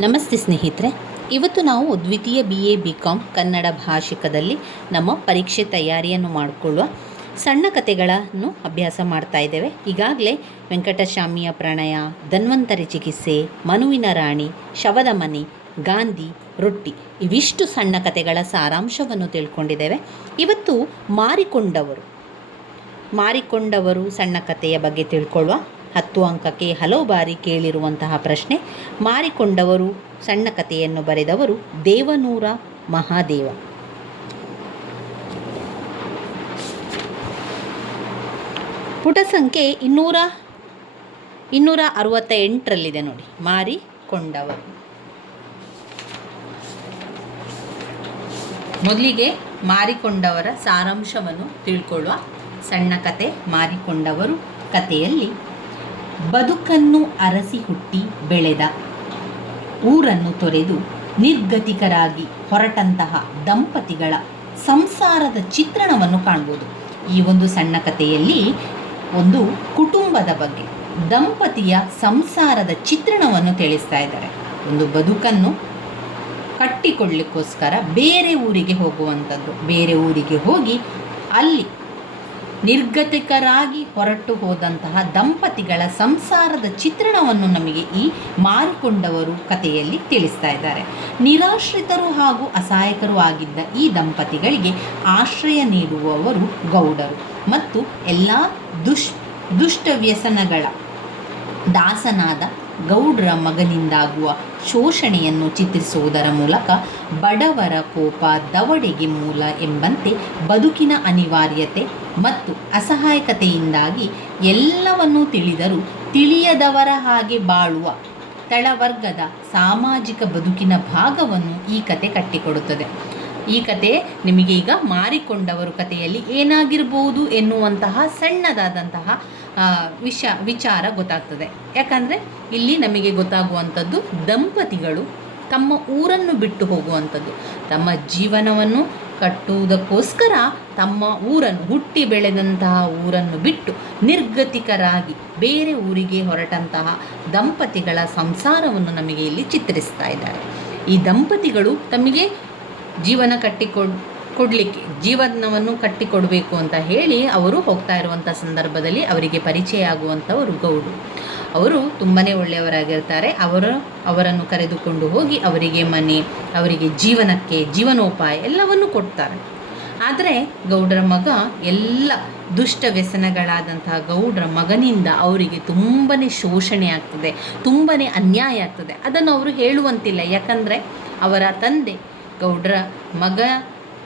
ನಮಸ್ತೆ ಸ್ನೇಹಿತರೆ, ಇವತ್ತು ನಾವು ದ್ವಿತೀಯ BA BCom ಕನ್ನಡ ಭಾಷಿಕದಲ್ಲಿ ನಮ್ಮ ಪರೀಕ್ಷೆ ತಯಾರಿಯನ್ನು ಮಾಡಿಕೊಳ್ಳುವ ಸಣ್ಣ ಕಥೆಗಳನ್ನು ಅಭ್ಯಾಸ ಮಾಡ್ತಾ ಇದ್ದೇವೆ. ಈಗಾಗಲೇ ವೆಂಕಟಸ್ವಾಮಿಯ ಪ್ರಣಯ, ಧನ್ವಂತರಿ ಚಿಕಿತ್ಸೆ, ಮನುವಿನ ರಾಣಿ, ಶವದ ಮನೆ, ಗಾಂಧಿ, ರೊಟ್ಟಿ ಇವಿಷ್ಟು ಸಣ್ಣ ಕಥೆಗಳ ಸಾರಾಂಶವನ್ನು ತಿಳ್ಕೊಂಡಿದ್ದೇವೆ. ಇವತ್ತು ಮಾರಿಕೊಂಡವರು ಸಣ್ಣ ಕಥೆಯ ಬಗ್ಗೆ ತಿಳ್ಕೊಳ್ಳುವ. 10 ಅಂಕಕ್ಕೆ ಹಲವು ಬಾರಿ ಕೇಳಿರುವಂತಹ ಪ್ರಶ್ನೆ. ಮಾರಿಕೊಂಡವರು ಸಣ್ಣ ಕಥೆಯನ್ನು ಬರೆದವರು ದೇವನೂರ ಮಹಾದೇವ. ಪುಟ ಸಂಖ್ಯೆ 268ರಲ್ಲಿದೆ ನೋಡಿ. ಮಾರಿಕೊಂಡವರು. ಮೊದಲಿಗೆ ಮಾರಿಕೊಂಡವರ ಸಾರಾಂಶವನ್ನು ತಿಳ್ಕೊಳ್ಳುವ. ಸಣ್ಣ ಕತೆ ಮಾರಿಕೊಂಡವರು ಕಥೆಯಲ್ಲಿ ಬದುಕನ್ನು ಅರಸಿ ಹುಟ್ಟಿ ಬೆಳೆದ, ಊರನ್ನು ತೊರೆದು ನಿರ್ಗತಿಕರಾಗಿ ಹೊರಟಂತಹ ದಂಪತಿಗಳ ಸಂಸಾರದ ಚಿತ್ರಣವನ್ನು ಕಾಣ್ಬೋದು. ಈ ಒಂದು ಸಣ್ಣ ಕಥೆಯಲ್ಲಿ ಒಂದು ಕುಟುಂಬದ ಬಗ್ಗೆ, ದಂಪತಿಯ ಸಂಸಾರದ ಚಿತ್ರಣವನ್ನು ತಿಳಿಸ್ತಾ ಇದ್ದಾರೆ. ಒಂದು ಬದುಕನ್ನು ಕಟ್ಟಿಕೊಳ್ಳಲಿಕ್ಕೋಸ್ಕರ ಬೇರೆ ಊರಿಗೆ ಹೋಗುವಂಥದ್ದು. ಬೇರೆ ಊರಿಗೆ ಹೋಗಿ ಅಲ್ಲಿ ನಿರ್ಗತಿಕರಾಗಿ ಹೊರಟು ಹೋದಂತಹ ದಂಪತಿಗಳ ಸಂಸಾರದ ಚಿತ್ರಣವನ್ನು ನಮಗೆ ಈ ಮಾರಿಕೊಂಡವರು ಕಥೆಯಲ್ಲಿ ತಿಳಿಸ್ತಾ ಇದ್ದಾರೆ. ನಿರಾಶ್ರಿತರು ಹಾಗೂ ಅಸಹಾಯಕರು ಆಗಿದ್ದ ಈ ದಂಪತಿಗಳಿಗೆ ಆಶ್ರಯ ನೀಡುವವರು ಗೌಡರು ಮತ್ತು ಎಲ್ಲ ದುಷ್ಟ ವ್ಯಸನಗಳ ದಾಸನಾದ ಗೌಡ್ರ ಮಗನಿಂದಾಗುವ ಶೋಷಣೆಯನ್ನು ಚಿತ್ರಿಸುವುದರ ಮೂಲಕ ಬಡವರ ಕೋಪ ದವಡೆಗೆ ಮೂಲ ಎಂಬಂತೆ ಬದುಕಿನ ಅನಿವಾರ್ಯತೆ ಮತ್ತು ಅಸಹಾಯಕತೆಯಿಂದಾಗಿ ಎಲ್ಲವನ್ನೂ ತಿಳಿದರೂ ತಿಳಿಯದವರ ಹಾಗೆ ಬಾಳುವ ತಳವರ್ಗದ ಸಾಮಾಜಿಕ ಬದುಕಿನ ಭಾಗವನ್ನು ಈ ಕತೆ ಕಟ್ಟಿಕೊಡುತ್ತದೆ. ಈ ಕತೆ ನಿಮಗೆ ಈಗ ಮಾರಿಕೊಂಡವರು ಕಥೆಯಲ್ಲಿ ಏನಾಗಿರ್ಬೋದು ಎನ್ನುವಂತಹ ಸಣ್ಣದಾದಂತಹ ವಿಚಾರ ಗೊತ್ತಾಗ್ತದೆ. ಯಾಕಂದರೆ ಇಲ್ಲಿ ನಮಗೆ ಗೊತ್ತಾಗುವಂಥದ್ದು ದಂಪತಿಗಳು ತಮ್ಮ ಊರನ್ನು ಬಿಟ್ಟು ಹೋಗುವಂಥದ್ದು. ತಮ್ಮ ಜೀವನವನ್ನು ಕಟ್ಟುವುದಕ್ಕೋಸ್ಕರ ತಮ್ಮ ಊರನ್ನು, ಹುಟ್ಟಿ ಬೆಳೆದಂತಹ ಊರನ್ನು ಬಿಟ್ಟು ನಿರ್ಗತಿಕರಾಗಿ ಬೇರೆ ಊರಿಗೆ ಹೊರಟಂತಹ ದಂಪತಿಗಳ ಸಂಸಾರವನ್ನು ನಮಗೆ ಇಲ್ಲಿ ಚಿತ್ರಿಸ್ತಾ ಇದ್ದಾರೆ. ಈ ದಂಪತಿಗಳು ತಮಗೆ ಜೀವನವನ್ನು ಕಟ್ಟಿಕೊಡಬೇಕು ಅಂತ ಹೇಳಿ ಅವರು ಹೋಗ್ತಾ ಇರುವಂಥ ಸಂದರ್ಭದಲ್ಲಿ ಅವರಿಗೆ ಪರಿಚಯ ಆಗುವಂಥವರು ಗೌಡು. ಅವರು ತುಂಬಾ ಒಳ್ಳೆಯವರಾಗಿರ್ತಾರೆ. ಅವರನ್ನು ಕರೆದುಕೊಂಡು ಹೋಗಿ ಅವರಿಗೆ ಮನೆ, ಅವರಿಗೆ ಜೀವನಕ್ಕೆ ಜೀವನೋಪಾಯ ಎಲ್ಲವನ್ನು ಕೊಡ್ತಾರೆ. ಆದರೆ ಗೌಡರ ಮಗ ಎಲ್ಲ ದುಷ್ಟ ವ್ಯಸನಗಳಾದಂತಹ ಗೌಡ್ರ ಮಗನಿಂದ ಅವರಿಗೆ ತುಂಬಾ ಶೋಷಣೆ ಆಗ್ತದೆ, ತುಂಬಾ ಅನ್ಯಾಯ ಆಗ್ತದೆ. ಅದನ್ನು ಅವರು ಹೇಳುವಂತಿಲ್ಲ. ಯಾಕಂದರೆ ಅವರ ತಂದೆ ಗೌಡ್ರ ಮಗ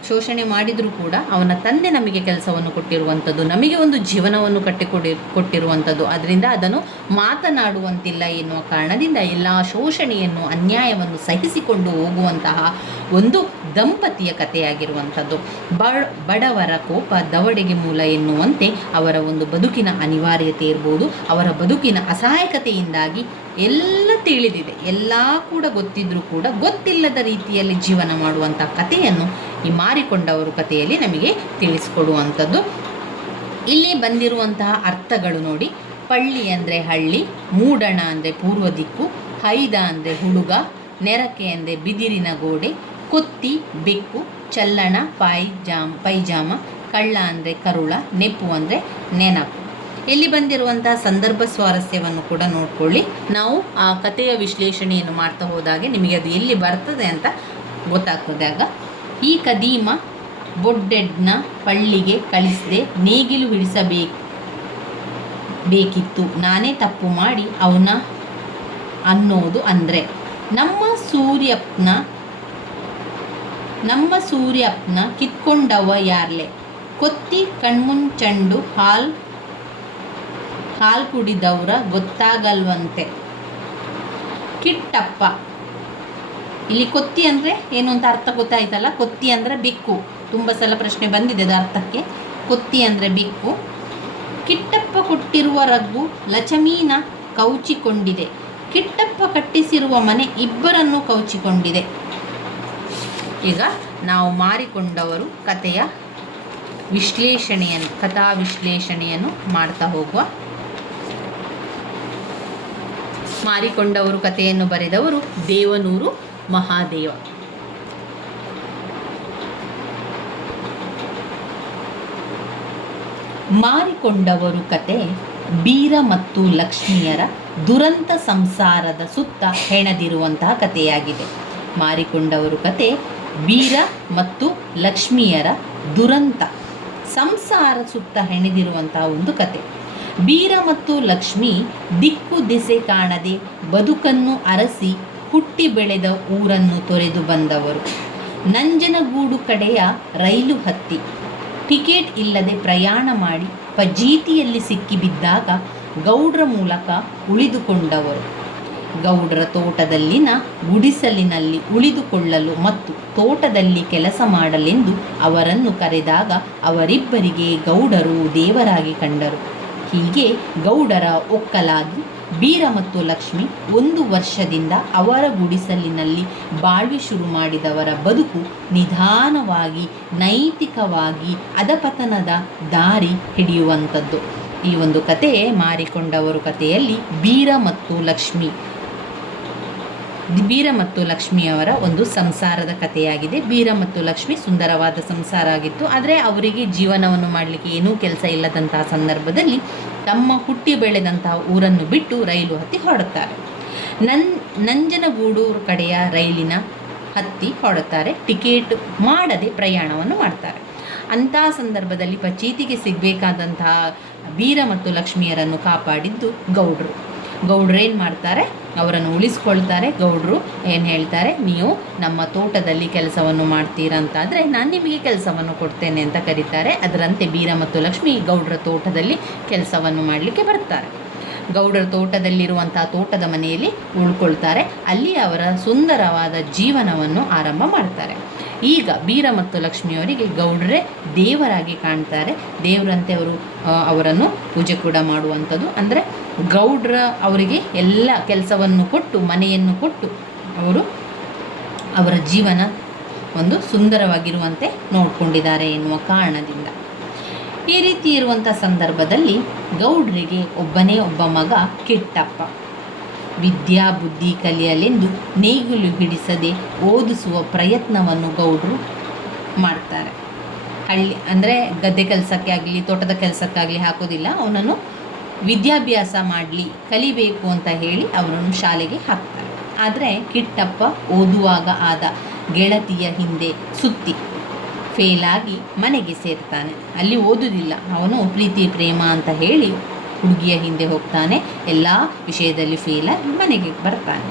ಶೋಷಣೆ ಮಾಡಿದರೂ ಕೂಡ ಅವನ ತಂದೆ ನಮಗೆ ಕೆಲಸವನ್ನು ಕೊಟ್ಟಿರುವಂಥದ್ದು, ನಮಗೆ ಒಂದು ಜೀವನವನ್ನು ಕೊಟ್ಟಿರುವಂಥದ್ದು. ಅದರಿಂದ ಅದನ್ನು ಮಾತನಾಡುವಂತಿಲ್ಲ ಎನ್ನುವ ಕಾರಣದಿಂದ ಎಲ್ಲ ಶೋಷಣೆಯನ್ನು, ಅನ್ಯಾಯವನ್ನು ಸಹಿಸಿಕೊಂಡು ಹೋಗುವಂತಹ ಒಂದು ದಂಪತಿಯ ಕಥೆಯಾಗಿರುವಂಥದ್ದು. ಬಡವರ ಕೋಪ ದವಡೆಗೆ ಮೂಲ ಎನ್ನುವಂತೆ ಅವರ ಒಂದು ಬದುಕಿನ ಅನಿವಾರ್ಯತೆ ಇರ್ಬೋದು, ಅವರ ಬದುಕಿನ ಅಸಹಾಯಕತೆಯಿಂದಾಗಿ ಎಲ್ಲ ತಿಳಿದಿದೆ, ಎಲ್ಲ ಕೂಡ ಗೊತ್ತಿದ್ರೂ ಕೂಡ ಗೊತ್ತಿಲ್ಲದ ರೀತಿಯಲ್ಲಿ ಜೀವನ ಮಾಡುವಂಥ ಕಥೆಯನ್ನು ಈ ಮಾರಿಕೊಂಡವರು ಕಥೆಯಲ್ಲಿ ನಮಗೆ ತಿಳಿಸ್ಕೊಡುವಂಥದ್ದು. ಇಲ್ಲಿ ಬಂದಿರುವಂತಹ ಅರ್ಥಗಳು ನೋಡಿ. ಪಳ್ಳಿ ಅಂದರೆ ಹಳ್ಳಿ, ಮೂಡಣ ಅಂದರೆ ಪೂರ್ವ ದಿಕ್ಕು, ಹೈದ ಅಂದರೆ ಹುಡುಗ, ನೆರಕೆ ಅಂದರೆ ಬಿದಿರಿನ ಗೋಡೆ, ಕೊತ್ತಿ ಬೆಕ್ಕು, ಚಲ್ಲಣ ಪೈಜಾಮ, ಕಳ್ಳ ಅಂದರೆ ಕರುಳ, ನೆಪ್ಪು ಅಂದರೆ ನೆನಪು. ಇಲ್ಲಿ ಬಂದಿರುವಂತಹ ಸಂದರ್ಭ ಸ್ವಾರಸ್ಯವನ್ನು ಕೂಡ ನೋಡ್ಕೊಳ್ಳಿ. ನಾವು ಆ ಕಥೆಯ ವಿಶ್ಲೇಷಣೆಯನ್ನು ಮಾಡ್ತಾ ಹೋದಾಗೆ ನಿಮಗೆ ಅದು ಎಲ್ಲಿ ಬರ್ತದೆ ಅಂತ ಗೊತ್ತಾಗ್ತದೆ. ಆಗ ಈ ಕದೀಮ ಬೊಡ್ಡೆಡ್ನ ಪಳ್ಳಿಗೆ ಕಳಿಸದೆ ನೇಗಿಲು ಹಿಡಿಸಬೇಕಿತ್ತು, ನಾನೇ ತಪ್ಪು ಮಾಡಿ ಅವನ ಅನ್ನೋದು ಅಂದರೆ ನಮ್ಮ ಸೂರ್ಯಪ್ಪನ ಕಿತ್ಕೊಂಡವ ಯಾರ್ಲೆ, ಕೊತ್ತಿ ಕಣ್ಮುಂಚಂಡು ಹಾಲು ಕುಡಿದವ್ರ ಗೊತ್ತಾಗಲ್ವಂತೆ. ಕಿಟ್ಟಪ್ಪ, ಇಲ್ಲಿ ಕೊತ್ತಿ ಅಂದರೆ ಏನು ಅಂತ ಅರ್ಥ ಗೊತ್ತಾಯ್ತಲ್ಲ. ಕೊತ್ತಿ ಅಂದರೆ ಬೆಕ್ಕು. ತುಂಬ ಸಲ ಪ್ರಶ್ನೆ ಬಂದಿದೆ ಅದು ಅರ್ಥಕ್ಕೆ. ಕೊತ್ತಿ ಅಂದರೆ ಬೆಕ್ಕು. ಕಿಟ್ಟಪ್ಪ ಕೊಟ್ಟಿರುವ ರಗ್ಗು ಲಚಮೀನ ಕೌಚಿಕೊಂಡಿದೆ, ಕಿಟ್ಟಪ್ಪ ಕಟ್ಟಿಸಿರುವ ಮನೆ ಇಬ್ಬರನ್ನು ಕೌಚಿಕೊಂಡಿದೆ. ಈಗ ನಾವು ಮಾರಿಕೊಂಡವರು ಕಥಾ ವಿಶ್ಲೇಷಣೆಯನ್ನು ಮಾಡ್ತಾ ಹೋಗುವ. ಮಾರಿಕೊಂಡವರು ಕಥೆಯನ್ನು ಬರೆದವರು ದೇವನೂರು ಮಹಾದೇವ. ಮಾರಿಕೊಂಡವರು ಕತೆ ಬೀರ ಮತ್ತು ಲಕ್ಷ್ಮಿಯರ ದುರಂತ ಸಂಸಾರದ ಸುತ್ತ ಹೆಣೆದಿರುವಂತಹ ಕಥೆಯಾಗಿದೆ. ಮಾರಿಕೊಂಡವರು ಕತೆ ಬೀರ ಮತ್ತು ಲಕ್ಷ್ಮಿಯರ ದುರಂತ ಸಂಸಾರ ಸುತ್ತ ಹೆಣೆದಿರುವಂತಹ ಒಂದು ಕತೆ. ಬೀರ ಮತ್ತು ಲಕ್ಷ್ಮಿ ದಿಕ್ಕು ದಿಸೆ ಕಾಣದೆ ಬದುಕನ್ನು ಅರಸಿ ಹುಟ್ಟಿ ಬೆಳೆದ ಊರನ್ನು ತೊರೆದು ಬಂದವರು. ನಂಜನಗೂಡು ಕಡೆಯ ರೈಲು ಹತ್ತಿ ಟಿಕೆಟ್ ಇಲ್ಲದೆ ಪ್ರಯಾಣ ಮಾಡಿ ಫಜೀತಿಯಲ್ಲಿ ಸಿಕ್ಕಿಬಿದ್ದಾಗ ಗೌಡ್ರ ಮೂಲಕ ಉಳಿದುಕೊಂಡವರು. ಗೌಡ್ರ ತೋಟದಲ್ಲಿನ ಗುಡಿಸಲಿನಲ್ಲಿ ಉಳಿದುಕೊಳ್ಳಲು ಮತ್ತು ತೋಟದಲ್ಲಿ ಕೆಲಸ ಮಾಡಲೆಂದು ಅವರನ್ನು ಕರೆದಾಗ ಅವರಿಬ್ಬರಿಗೆ ಗೌಡರು ದೇವರಾಗಿ ಕಂಡರು. ಹೀಗೆ ಗೌಡರ ಒಕ್ಕಲಾಗಿ ಬೀರ ಮತ್ತು ಲಕ್ಷ್ಮಿ 1 ವರ್ಷದಿಂದ ಅವರ ಗುಡಿಸಲಿನಲ್ಲಿ ಬಾಳ್ವೆ ಶುರು ಮಾಡಿದವರ ಬದುಕು ನಿಧಾನವಾಗಿ ನೈತಿಕವಾಗಿ ಅಧಪತನದ ದಾರಿ ಹಿಡಿಯುವಂಥದ್ದು. ಈ ಒಂದು ಕತೆ ಮಾರಿಕೊಂಡವರು ಕಥೆಯಲ್ಲಿ ಬೀರ ಮತ್ತು ಲಕ್ಷ್ಮಿಯವರ ಒಂದು ಸಂಸಾರದ ಕಥೆಯಾಗಿದೆ. ಬೀರ ಮತ್ತು ಲಕ್ಷ್ಮಿ ಸುಂದರವಾದ ಸಂಸಾರ ಆಗಿತ್ತು. ಆದರೆ ಅವರಿಗೆ ಜೀವನವನ್ನು ಮಾಡಲಿಕ್ಕೆ ಏನೂ ಕೆಲಸ ಇಲ್ಲದಂತಹ ಸಂದರ್ಭದಲ್ಲಿ ತಮ್ಮ ಹುಟ್ಟಿ ಬೆಳೆದಂತಹ ಊರನ್ನು ಬಿಟ್ಟು ರೈಲು ಹತ್ತಿ ಹೊರಡುತ್ತಾರೆ. ನಂಜನಗೂಡು ಕಡೆಯ ರೈಲಿನ ಹತ್ತಿ ಹೊರಡುತ್ತಾರೆ. ಟಿಕೆಟ್ ಮಾಡದೆ ಪ್ರಯಾಣವನ್ನು ಮಾಡ್ತಾರೆ. ಅಂತಹ ಸಂದರ್ಭದಲ್ಲಿ ಫಜೀತಿಗೆ ಸಿಗಬೇಕಾದಂತಹ ಬೀರ ಮತ್ತು ಲಕ್ಷ್ಮಿಯರನ್ನು ಕಾಪಾಡಿದ್ದು ಗೌಡ್ರು. ಗೌಡ್ರು ಏನು ಮಾಡ್ತಾರೆ, ಅವರನ್ನು ಉಳಿಸ್ಕೊಳ್ತಾರೆ. ಗೌಡ್ರು ಏನು ಹೇಳ್ತಾರೆ, ನೀವು ನಮ್ಮ ತೋಟದಲ್ಲಿ ಕೆಲಸವನ್ನು ಮಾಡ್ತೀರಂತಾದರೆ ನಾನು ನಿಮಗೆ ಕೆಲಸವನ್ನು ಕೊಡ್ತೇನೆ ಅಂತ ಕರೀತಾರೆ. ಅದರಂತೆ ಬೀರ ಮತ್ತು ಲಕ್ಷ್ಮಿ ಗೌಡ್ರ ತೋಟದಲ್ಲಿ ಕೆಲಸವನ್ನು ಮಾಡಲಿಕ್ಕೆ ಬರ್ತಾರೆ. ಗೌಡ್ರ ತೋಟದಲ್ಲಿರುವಂಥ ತೋಟದ ಮನೆಯಲ್ಲಿ ಉಳ್ಕೊಳ್ತಾರೆ. ಅಲ್ಲಿ ಅವರ ಸುಂದರವಾದ ಜೀವನವನ್ನು ಆರಂಭ ಮಾಡ್ತಾರೆ. ಈಗ ಬೀರ ಮತ್ತು ಲಕ್ಷ್ಮಿಯವರಿಗೆ ಗೌಡ್ರೇ ದೇವರಾಗಿ ಕಾಣ್ತಾರೆ. ದೇವರಂತೆ ಅವರನ್ನು ಪೂಜೆ ಕೂಡ ಮಾಡುವಂಥದ್ದು. ಅಂದರೆ ಗೌಡ್ರ ಅವರಿಗೆ ಎಲ್ಲ ಕೆಲಸವನ್ನು ಕೊಟ್ಟು ಮನೆಯನ್ನು ಕೊಟ್ಟು ಅವರ ಜೀವನ ಒಂದು ಸುಂದರವಾಗಿರುವಂತೆ ನೋಡಿಕೊಂಡಿದ್ದಾರೆ ಎನ್ನುವ ಕಾರಣದಿಂದ. ಈ ರೀತಿ ಇರುವಂಥ ಸಂದರ್ಭದಲ್ಲಿ ಗೌಡ್ರಿಗೆ ಒಬ್ಬನೇ ಒಬ್ಬ ಮಗ ಕಿಟ್ಟಪ್ಪ. ವಿದ್ಯಾ ಬುದ್ಧಿ ಕಲಿಯಲೆಂದು ನೇಗಿಲು ಹಿಡಿಸದೆ ಓದಿಸುವ ಪ್ರಯತ್ನವನ್ನು ಗೌಡ್ರು ಮಾಡ್ತಾರೆ. ಅಂದರೆ ಗದ್ದೆ ಕೆಲಸಕ್ಕೆ ಆಗಲಿ ತೋಟದ ಕೆಲಸಕ್ಕಾಗಲಿ ಹಾಕೋದಿಲ್ಲ. ಅವನನ್ನು ವಿದ್ಯಾಭ್ಯಾಸ ಮಾಡಲಿ ಕಲಿಬೇಕು ಅಂತ ಹೇಳಿ ಅವರನ್ನು ಶಾಲೆಗೆ ಹಾಕ್ತಾರೆ. ಆದರೆ ಕಿಟ್ಟಪ್ಪ ಓದುವಾಗ ಆದ ಗೆಳತಿಯ ಹಿಂದೆ ಸುತ್ತಿ ಫೇಲಾಗಿ ಮನೆಗೆ ಸೇರ್ತಾನೆ. ಅಲ್ಲಿ ಓದುವುದಿಲ್ಲ, ಅವನು ಪ್ರೀತಿ ಪ್ರೇಮ ಅಂತ ಹೇಳಿ ಹುಡುಗಿಯ ಹಿಂದೆ ಹೋಗ್ತಾನೆ. ಎಲ್ಲ ವಿಷಯದಲ್ಲಿ ಫೇಲಾಗಿ ಮನೆಗೆ ಬರ್ತಾನೆ.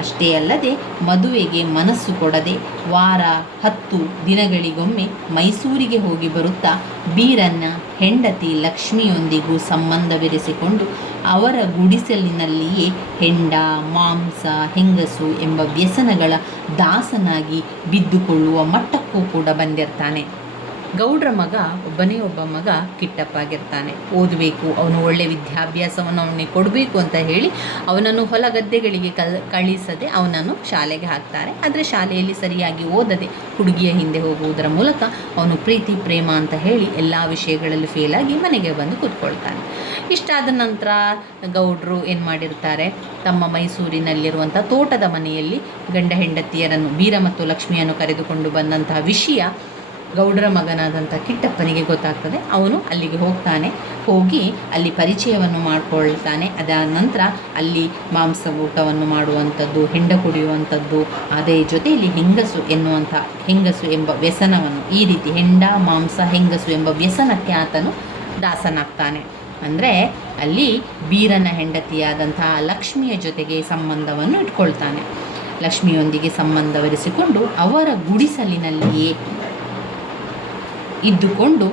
ಅಷ್ಟೇ ಅಲ್ಲದೆ ಮದುವೆಗೆ ಮನಸ್ಸು ಕೊಡದೆ ವಾರ 10 ದಿನಗಳಿಗೊಮ್ಮೆ ಮೈಸೂರಿಗೆ ಹೋಗಿ ಬರುತ್ತಾ ಬೀರನ್ನ ಹೆಂಡತಿ ಲಕ್ಷ್ಮಿಯೊಂದಿಗೂ ಸಂಬಂಧ ಬೆರೆಸಿಕೊಂಡು ಅವರ ಗುಡಿಸಲಿನಲ್ಲಿಯೇ ಹೆಂಡ ಮಾಂಸ ಹೆಂಗಸು ಎಂಬ ವ್ಯಸನಗಳ ದಾಸನಾಗಿ ಬಿದ್ದುಕೊಳ್ಳುವ ಮಟ್ಟಕ್ಕೂ ಕೂಡ ಬಂದಿರ್ತಾನೆ. ಗೌಡ್ರ ಮಗ ಒಬ್ಬನೇ ಒಬ್ಬ ಮಗ ಕಿಟ್ಟಪ್ಪ ಆಗಿರ್ತಾನೆ. ಓದಬೇಕು, ಅವನು ಒಳ್ಳೆಯ ವಿದ್ಯಾಭ್ಯಾಸವನ್ನು ಅವನಿಗೆ ಕೊಡಬೇಕು ಅಂತ ಹೇಳಿ ಅವನನ್ನು ಹೊಲ ಗದ್ದೆಗಳಿಗೆ ಕಳಿಸದೆ ಅವನನ್ನು ಶಾಲೆಗೆ ಹಾಕ್ತಾರೆ. ಆದರೆ ಶಾಲೆಯಲ್ಲಿ ಸರಿಯಾಗಿ ಓದದೆ ಹುಡುಗಿಯ ಹಿಂದೆ ಹೋಗುವುದರ ಮೂಲಕ ಅವನು ಪ್ರೀತಿ ಪ್ರೇಮ ಅಂತ ಹೇಳಿ ಎಲ್ಲ ವಿಷಯಗಳಲ್ಲಿ ಫೇಲಾಗಿ ಮನೆಗೆ ಬಂದು ಕೂತ್ಕೊಳ್ತಾನೆ. ಇಷ್ಟಾದ ನಂತರ ಗೌಡ್ರು ಏನು ಮಾಡಿರ್ತಾರೆ, ತಮ್ಮ ಮೈಸೂರಿನಲ್ಲಿರುವಂಥ ತೋಟದ ಮನೆಯಲ್ಲಿ ಗಂಡ ಹೆಂಡತಿಯರನ್ನು ಬೀರ ಮತ್ತು ಲಕ್ಷ್ಮಿಯನ್ನು ಕರೆದುಕೊಂಡು ಬಂದಂತಹ ವಿಷಯ ಗೌಡ್ರ ಮಗನಾದಂಥ ಕಿಟ್ಟಪ್ಪನಿಗೆ ಗೊತ್ತಾಗ್ತದೆ. ಅವನು ಅಲ್ಲಿಗೆ ಹೋಗಿ ಅಲ್ಲಿ ಪರಿಚಯವನ್ನು ಮಾಡಿಕೊಳ್ತಾನೆ. ಅದಾದ ನಂತರ ಅಲ್ಲಿ ಮಾಂಸ ಊಟವನ್ನು ಮಾಡುವಂಥದ್ದು, ಹೆಂಡ ಕುಡಿಯುವಂಥದ್ದು, ಅದೇ ಜೊತೆಯಲ್ಲಿ ಹೆಂಗಸು ಎಂಬ ವ್ಯಸನವನ್ನು, ಈ ರೀತಿ ಹೆಂಡ ಮಾಂಸ ಹೆಂಗಸು ಎಂಬ ವ್ಯಸನಕ್ಕೆ ಆತನು ದಾಸನಾಗ್ತಾನೆ. ಅಂದರೆ ಅಲ್ಲಿ ಬೀರನ ಹೆಂಡತಿಯಾದಂತಹ ಲಕ್ಷ್ಮಿಯ ಜೊತೆಗೆ ಸಂಬಂಧವನ್ನು ಇಟ್ಕೊಳ್ತಾನೆ. ಲಕ್ಷ್ಮಿಯೊಂದಿಗೆ ಸಂಬಂಧವರಿಸಿಕೊಂಡು ಅವರ ಗುಡಿಸಲಿನಲ್ಲಿಯೇ ಇದ್ದುಕೊಂಡು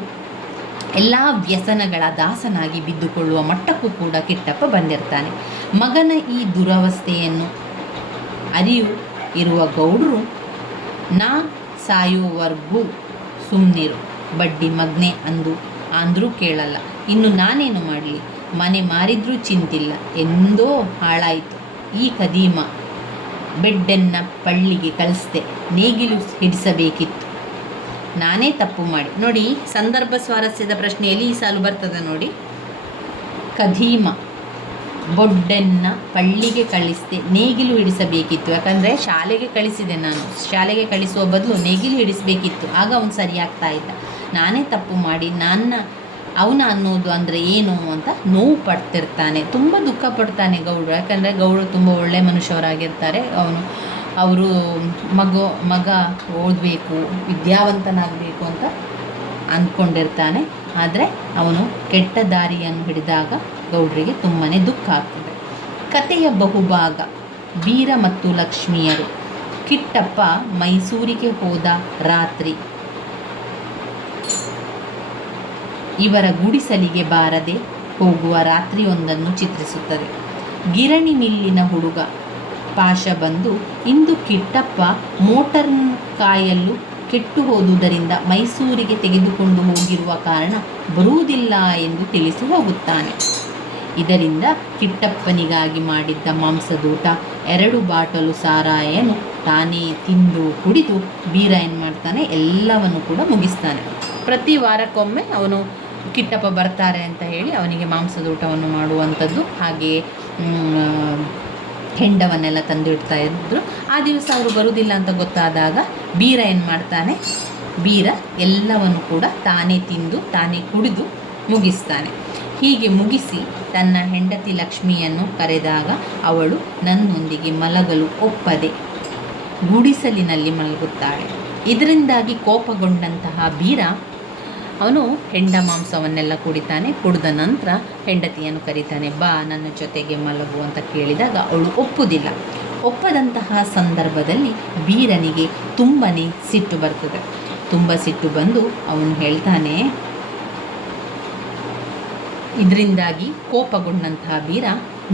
ಎಲ್ಲ ವ್ಯಸನಗಳ ದಾಸನಾಗಿ ಬಿದ್ದುಕೊಳ್ಳುವ ಮಟ್ಟಕ್ಕೂ ಕೂಡ ಕಿಟ್ಟಪ್ಪ ಬಂದಿರ್ತಾನೆ. ಮಗನ ಈ ದುರವಸ್ಥೆಯನ್ನು ಅರಿವು ಇರುವ ಗೌಡ್ರು, ನಾ ಸಾಯುವವರೆಗೂ ಸುಮ್ಮನಿರು, ಬಡ್ಡಿ ಮಗ್ನೆ ಅಂದರೂ ಕೇಳಲ್ಲ, ಇನ್ನು ನಾನೇನು ಮಾಡಲಿ, ಮನೆ ಮಾರಿದ್ರೂ ಚಿಂತಿಲ್ಲ, ಎಂದೋ ಹಾಳಾಯಿತು ಈ ಕದೀಮ, ಬೆಡ್ಡನ್ನ ಪಳ್ಳಿಗೆ ಕಳಿಸ್ದೆ, ನೇಗಿಲು ಹಿಡಿಸಬೇಕಿತ್ತು, ನಾನೇ ತಪ್ಪು ಮಾಡಿ. ನೋಡಿ, ಸಂದರ್ಭ ಸ್ವಾರಸ್ಯದ ಪ್ರಶ್ನೆಯಲ್ಲಿ ಈ ಸಾಲು ಬರ್ತದೆ ನೋಡಿ. ಕದೀಮ ಬೊಡ್ಡೆನ್ನ ಪಳ್ಳಿಗೆ ಕಳಿಸಿದೆ, ನೇಗಿಲು ಹಿಡಿಸಬೇಕಿತ್ತು. ಯಾಕಂದರೆ ಶಾಲೆಗೆ ಕಳಿಸಿದೆ ನಾನು, ಶಾಲೆಗೆ ಕಳಿಸುವ ಬದಲು ನೇಗಿಲು ಹಿಡಿಸಬೇಕಿತ್ತು. ಆಗ ಅವನು ಸರಿಯಾಗ್ತಾ ಇದ್ದ. ನಾನೇ ತಪ್ಪು ಮಾಡಿ ಅವನ ಅನ್ನೋದು ಅಂದರೆ ಏನು ಅಂತ ನೋವು ಪಡ್ತಿರ್ತಾನೆ, ತುಂಬ ದುಃಖ ಪಡ್ತಾನೆ ಗೌಡ್ರು. ಯಾಕಂದರೆ ಗೌಡ್ರು ತುಂಬ ಒಳ್ಳೆಯ ಮನುಷ್ಯರಾಗಿರ್ತಾರೆ. ಅವರು ಮಗ ಓದಬೇಕು, ವಿದ್ಯಾವಂತನಾಗಬೇಕು ಅಂತ ಅಂದ್ಕೊಂಡಿರ್ತಾನೆ. ಆದರೆ ಅವನು ಕೆಟ್ಟ ದಾರಿಯನ್ನು ಹಿಡಿದಾಗ ಗೌಡ್ರಿಗೆ ತುಂಬಾ ದುಃಖ ಆಗ್ತದೆ. ಕಥೆಯ ಬಹುಭಾಗ ಬೀರ ಮತ್ತು ಲಕ್ಷ್ಮಿಯರು. ಕಿಟ್ಟಪ್ಪ ಮೈಸೂರಿಗೆ ಹೋದ ರಾತ್ರಿ ಇವರ ಗುಡಿಸಲಿಗೆ ಬಾರದೆ ಹೋಗುವ ರಾತ್ರಿಯೊಂದನ್ನು ಚಿತ್ರಿಸುತ್ತದೆ. ಗಿರಣಿ ಮಿಲ್ಲಿನ ಹುಡುಗ ಪಾಶ ಬಂದು ಇಂದು ಕಿಟ್ಟಪ್ಪ ಮೋಟರ್ ಕಾಯಲು ಕೆಟ್ಟು ಹೋದುದರಿಂದ ಮೈಸೂರಿಗೆ ತೆಗೆದುಕೊಂಡು ಹೋಗಿರುವ ಕಾರಣ ಬರುವುದಿಲ್ಲ ಎಂದು ತಿಳಿಸಿ ಹೋಗುತ್ತಾನೆ. ಇದರಿಂದ ಕಿಟ್ಟಪ್ಪನಿಗಾಗಿ ಮಾಡಿದ್ದ ಮಾಂಸದೂಟ 2 ಬಾಟಲು ಸಾರಾಯನ್ನು ತಾನೇ ತಿಂದು ಕುಡಿದು ಬೀರ ಏನು ಮಾಡ್ತಾನೆ, ಎಲ್ಲವನ್ನು ಕೂಡ ಮುಗಿಸ್ತಾನೆ. ಪ್ರತಿ ವಾರಕ್ಕೊಮ್ಮೆ ಅವನು ಕಿಟ್ಟಪ್ಪ ಬರ್ತಾರೆ ಅಂತ ಹೇಳಿ ಅವನಿಗೆ ಮಾಂಸದೂಟವನ್ನು ಮಾಡುವಂಥದ್ದು, ಹಾಗೆಯೇ ಹೆಂಡವನ್ನೆಲ್ಲ ತಂದು ಇಡ್ತಾ ಇದ್ರು. ಆ ದಿವಸ ಅವರು ಬರುವುದಿಲ್ಲ ಅಂತ ಗೊತ್ತಾದಾಗ ಬೀರ ಏನು ಮಾಡ್ತಾನೆ, ಬೀರ ಎಲ್ಲವನ್ನು ಕೂಡ ತಾನೇ ತಿಂದು ತಾನೇ ಕುಡಿದು ಮುಗಿಸ್ತಾನೆ. ಹೀಗೆ ಮುಗಿಸಿ ತನ್ನ ಹೆಂಡತಿ ಲಕ್ಷ್ಮಿಯನ್ನು ಕರೆದಾಗ ಅವಳು ನನ್ನೊಂದಿಗೆ ಮಲಗಲು ಒಪ್ಪದೆ ಗುಡಿಸಲಿನಲ್ಲಿ ಮಲಗುತ್ತಾಳೆ. ಇದರಿಂದಾಗಿ ಕೋಪಗೊಂಡಂತಹ ಬೀರ ಅವನು ಹೆಂಡ ಮಾಂಸವನ್ನೆಲ್ಲ ಕುಡಿತಾನೆ. ಕುಡಿದ ನಂತರ ಹೆಂಡತಿಯನ್ನು ಕರೀತಾನೆ, ಬಾ ನನ್ನ ಜೊತೆಗೆ ಮಲಗು ಅಂತ ಕೇಳಿದಾಗ ಅವಳು ಒಪ್ಪುವುದಿಲ್ಲ. ಒಪ್ಪದಂತಹ ಸಂದರ್ಭದಲ್ಲಿ ಬೀರನಿಗೆ ತುಂಬಾ ಸಿಟ್ಟು ಬರ್ತದೆ. ತುಂಬ ಸಿಟ್ಟು ಬಂದು ಅವನು ಹೇಳ್ತಾನೆ, ಇದರಿಂದಾಗಿ ಕೋಪಗೊಂಡಂತಹ ಬೀರ,